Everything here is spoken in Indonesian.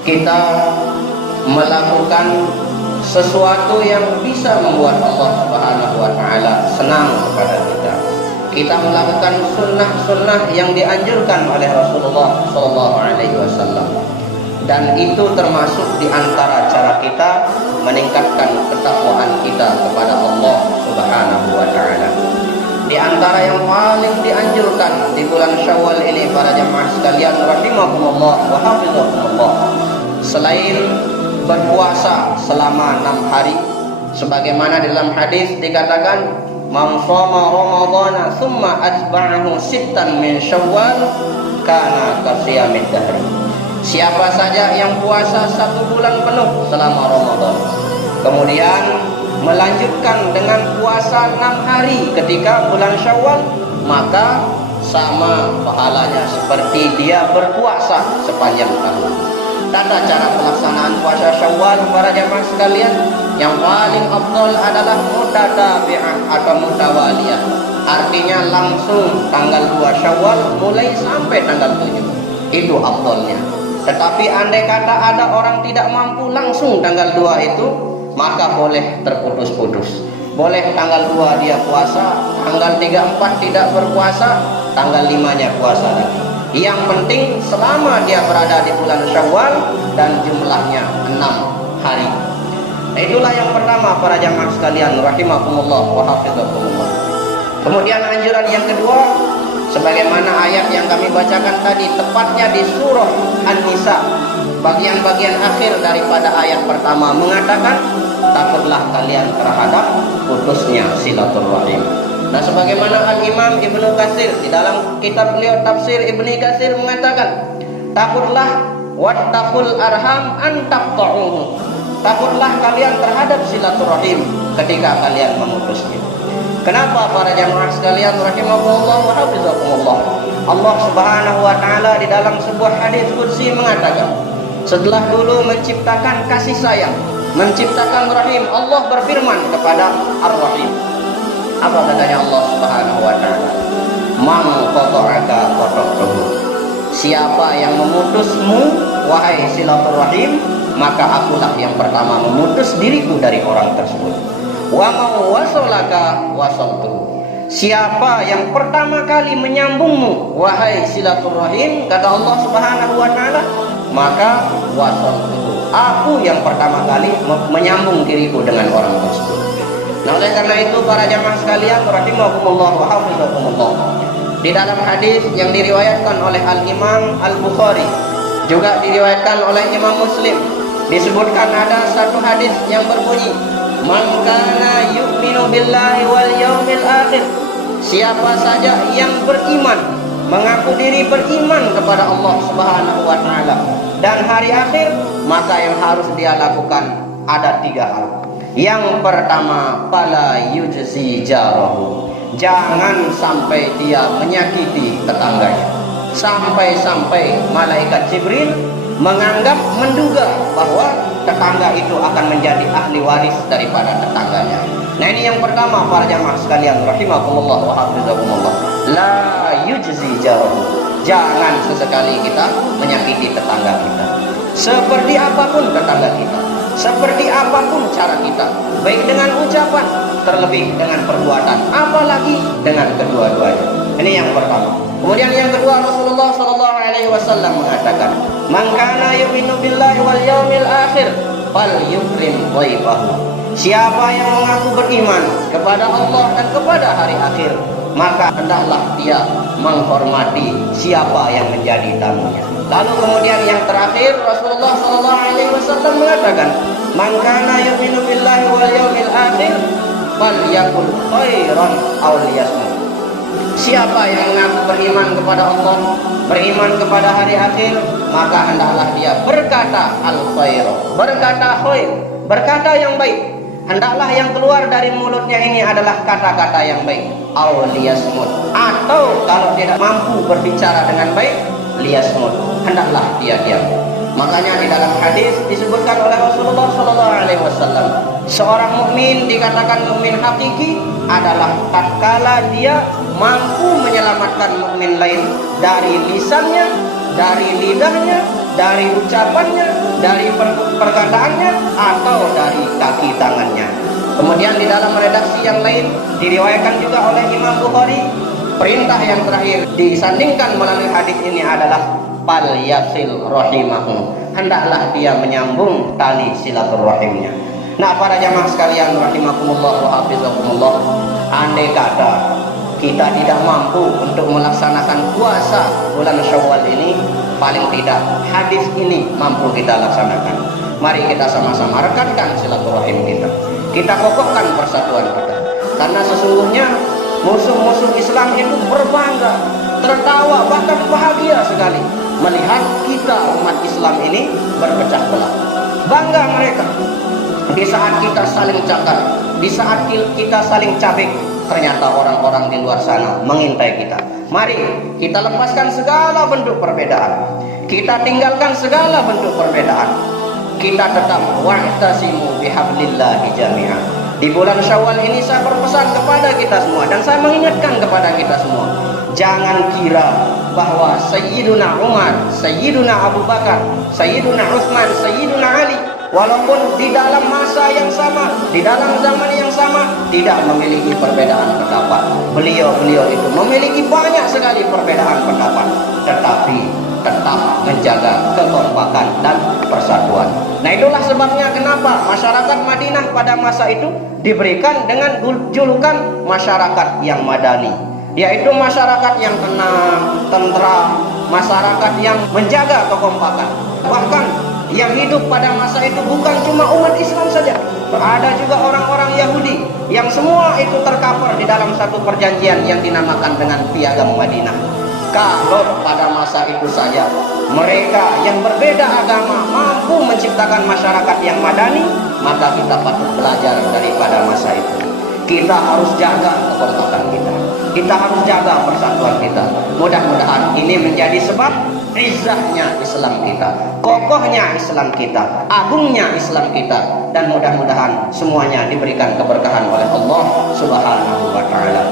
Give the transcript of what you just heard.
kita melakukan sesuatu yang bisa membuat Allah Subhanahu wa taala senang kepada kita. Kita melakukan sunnah-sunnah yang dianjurkan oleh Rasulullah sallallahu alaihi wasallam. Dan itu termasuk di antara cara kita meningkatkan ketakwaan kita kepada Allah Subhanahu wa taala. Di antara yang paling dianjurkan di bulan Syawal ini para jemaah sekalian rahimakumullah wa hafizakumullah, selain berpuasa selama 6 hari sebagaimana dalam hadis dikatakan man shoma ramadhana thumma atba'ahu sittan min syawal kana kasiyamid dahr. Siapa saja yang puasa 1 bulan penuh selama Ramadan kemudian melanjutkan dengan puasa 6 hari ketika bulan Syawal, maka sama pahalanya seperti dia berpuasa sepanjang tahun. Tata cara pelaksanaan puasa Syawal para jamaah sekalian, yang paling afdal adalah mutatabi'ah atau mutawaliyah. Artinya langsung tanggal 2 Syawal mulai sampai tanggal 7. Itu afdalnya. Tetapi andai kata ada orang tidak mampu langsung tanggal 2 itu, maka boleh terputus-putus. Boleh tanggal 2 dia puasa, tanggal 3, 4 tidak berpuasa, tanggal 5-nya puasa lagi. Yang penting selama dia berada di bulan Syawal dan jumlahnya 6 hari. Nah, itulah yang pertama para jamaah sekalian rahimakumullah wa hafizakumullah. Kemudian anjuran yang kedua, sebagaimana ayat yang kami bacakan tadi, tepatnya di surah An-Nisa, bagian-bagian akhir daripada ayat pertama mengatakan, takutlah kalian terhadap putusnya silaturahim. Nah, sebagaimana Al-Imam Ibnu Katsir di dalam kitab beliau Tafsir Ibnu Katsir mengatakan, takutlah wattaqul arham an taqta'uhu. Takutlah kalian terhadap silaturahim ketika kalian memutusnya. Kenapa para jamaah sekalian rahimakumullah wa hafizakumullah? Allah Subhanahu wa taala di dalam sebuah hadis qudsi mengatakan, setelah dulu menciptakan kasih sayang, menciptakan rahim, Allah berfirman kepada Ar-Rahim. Apa katanya Allah Subhanahu wa taala? Man qata'aka qata'tuhu. Siapa yang memutusmu wahai silaturahim, maka akulah yang pertama memutus diriku dari orang tersebut. Wa man wasalaka wasaltuhu. Siapa yang pertama kali menyambungmu wahai silaturahim, kata Allah Subhanahu wa taala, maka wasaltuhu, aku yang pertama kali menyambung diriku dengan orang tersebut. Nah, oleh karena itu para jamaah sekalian rahimakumullah wa hafizakumullah, di dalam hadis yang diriwayatkan oleh Al-Imam Al-Bukhari, juga diriwayatkan oleh Imam Muslim, disebutkan ada satu hadis yang berbunyi, man kana yu'minu billahi wal yaumil akhir. Siapa saja yang beriman, mengaku diri beriman kepada Allah Subhanahu wa taala dan hari akhir, maka yang harus dia lakukan ada 3 hal. Yang pertama, fala yujzi jarahu. Jangan sampai dia menyakiti tetangganya. Sampai-sampai malaikat Jibril menduga bahwa tetangga itu akan menjadi ahli waris daripada tetangganya. Nah, ini yang pertama para jamaah sekalian rahimakumullah wa hafizakumullah. La yujzi jarahu. Jangan sesekali kita menyakiti tetangga kita. Seperti apapun tetangga kita, seperti apapun cara kita, baik dengan ucapan, terlebih dengan perbuatan, apalagi dengan kedua-duanya. Ini yang pertama. Kemudian yang kedua, Rasulullah sallallahu alaihi wasallam mengatakan, "Man kana yu'minu billahi wal yaumil akhir falyukrim dhaifahu." Siapa yang mengaku beriman kepada Allah dan kepada hari akhir, maka hendaklah dia menghormati siapa yang menjadi tamunya. Lalu kemudian yang terakhir, Rasulullah sallallahu alaihi wasallam mengatakan, "Man kana yu'minu billahi wal yaumil akhir falyakul khairan aw liyasmut." Siapa yang mengaku beriman kepada Allah, beriman kepada hari akhir, maka hendaklah dia berkata al-khair, berkata khair, berkata yang baik. Hendaklah yang keluar dari mulutnya ini adalah kata-kata yang baik. Aw liyasmut, atau kalau tidak mampu berbicara dengan baik, liyasmut, hendaklah dia diam. Makanya di dalam hadis disebutkan oleh Rasulullah sallallahu alaihi wasallam, seorang mukmin dikatakan mukmin hakiki adalah tatkala dia mampu menyelamatkan mukmin lain dari lisannya, dari lidahnya, dari ucapannya, dari perkataannya atau dari kaki tangannya. Kemudian di dalam redaksi yang lain diriwayatkan juga oleh Imam Bukhari, perintah yang terakhir disandingkan melalui hadis ini adalah fal yasil rahimahu, hendaklah dia menyambung tali silaturahimnya. Nah, para jamaah sekalian rahimakumullah wa hafizakumullah, andai kata kita tidak mampu untuk melaksanakan puasa bulan Syawal ini, paling tidak hadis ini mampu kita laksanakan. Mari kita sama-sama rekatkan silaturahim kita. Kita kokohkan persatuan kita. Karena sesungguhnya musuh-musuh Islam itu berbangga, tertawa, bahkan bahagia sekali melihat kita umat Islam ini berpecah belah. Bangga mereka. Di saat kita saling cakar, di saat kita saling cabik, ternyata orang-orang di luar sana mengintai kita. Mari kita lepaskan segala bentuk perbedaan. Kita tinggalkan segala bentuk perbedaan. Kita tetap wa'tasimu bihablillahi jami'an. Di bulan Syawal ini saya berpesan kepada kita semua, dan saya mengingatkan kepada kita semua, jangan kira bahwa Sayyiduna Umar, Sayyiduna Abu Bakar, Sayyiduna Utsman, Sayyiduna Ali, walaupun di dalam masa yang sama, di dalam zaman yang sama, tidak memiliki perbedaan pendapat. Beliau-beliau itu memiliki banyak sekali perbedaan pendapat, tetapi tetap menjaga kekompakan dan persatuan. Nah, itulah sebabnya kenapa masyarakat Madinah pada masa itu diberikan dengan julukan masyarakat yang madani, yaitu masyarakat yang tenang, tentram, masyarakat yang menjaga kekompakan. Bahkan yang hidup pada masa itu bukan cuma umat Islam saja, ada juga orang-orang Yahudi yang semua itu tercover di dalam satu perjanjian yang dinamakan dengan Piagam Madinah. Kalau pada masa itu saja mereka yang berbeda agama mampu menciptakan masyarakat yang madani, maka kita patut belajar daripada masa itu. Kita harus jaga kekompakan kita, kita harus jaga persatuan kita. Mudah-mudahan ini menjadi sebab izzahnya Islam kita, kokohnya Islam kita, agungnya Islam kita, dan mudah-mudahan semuanya diberikan keberkahan oleh Allah Subhanahu wa ta'ala.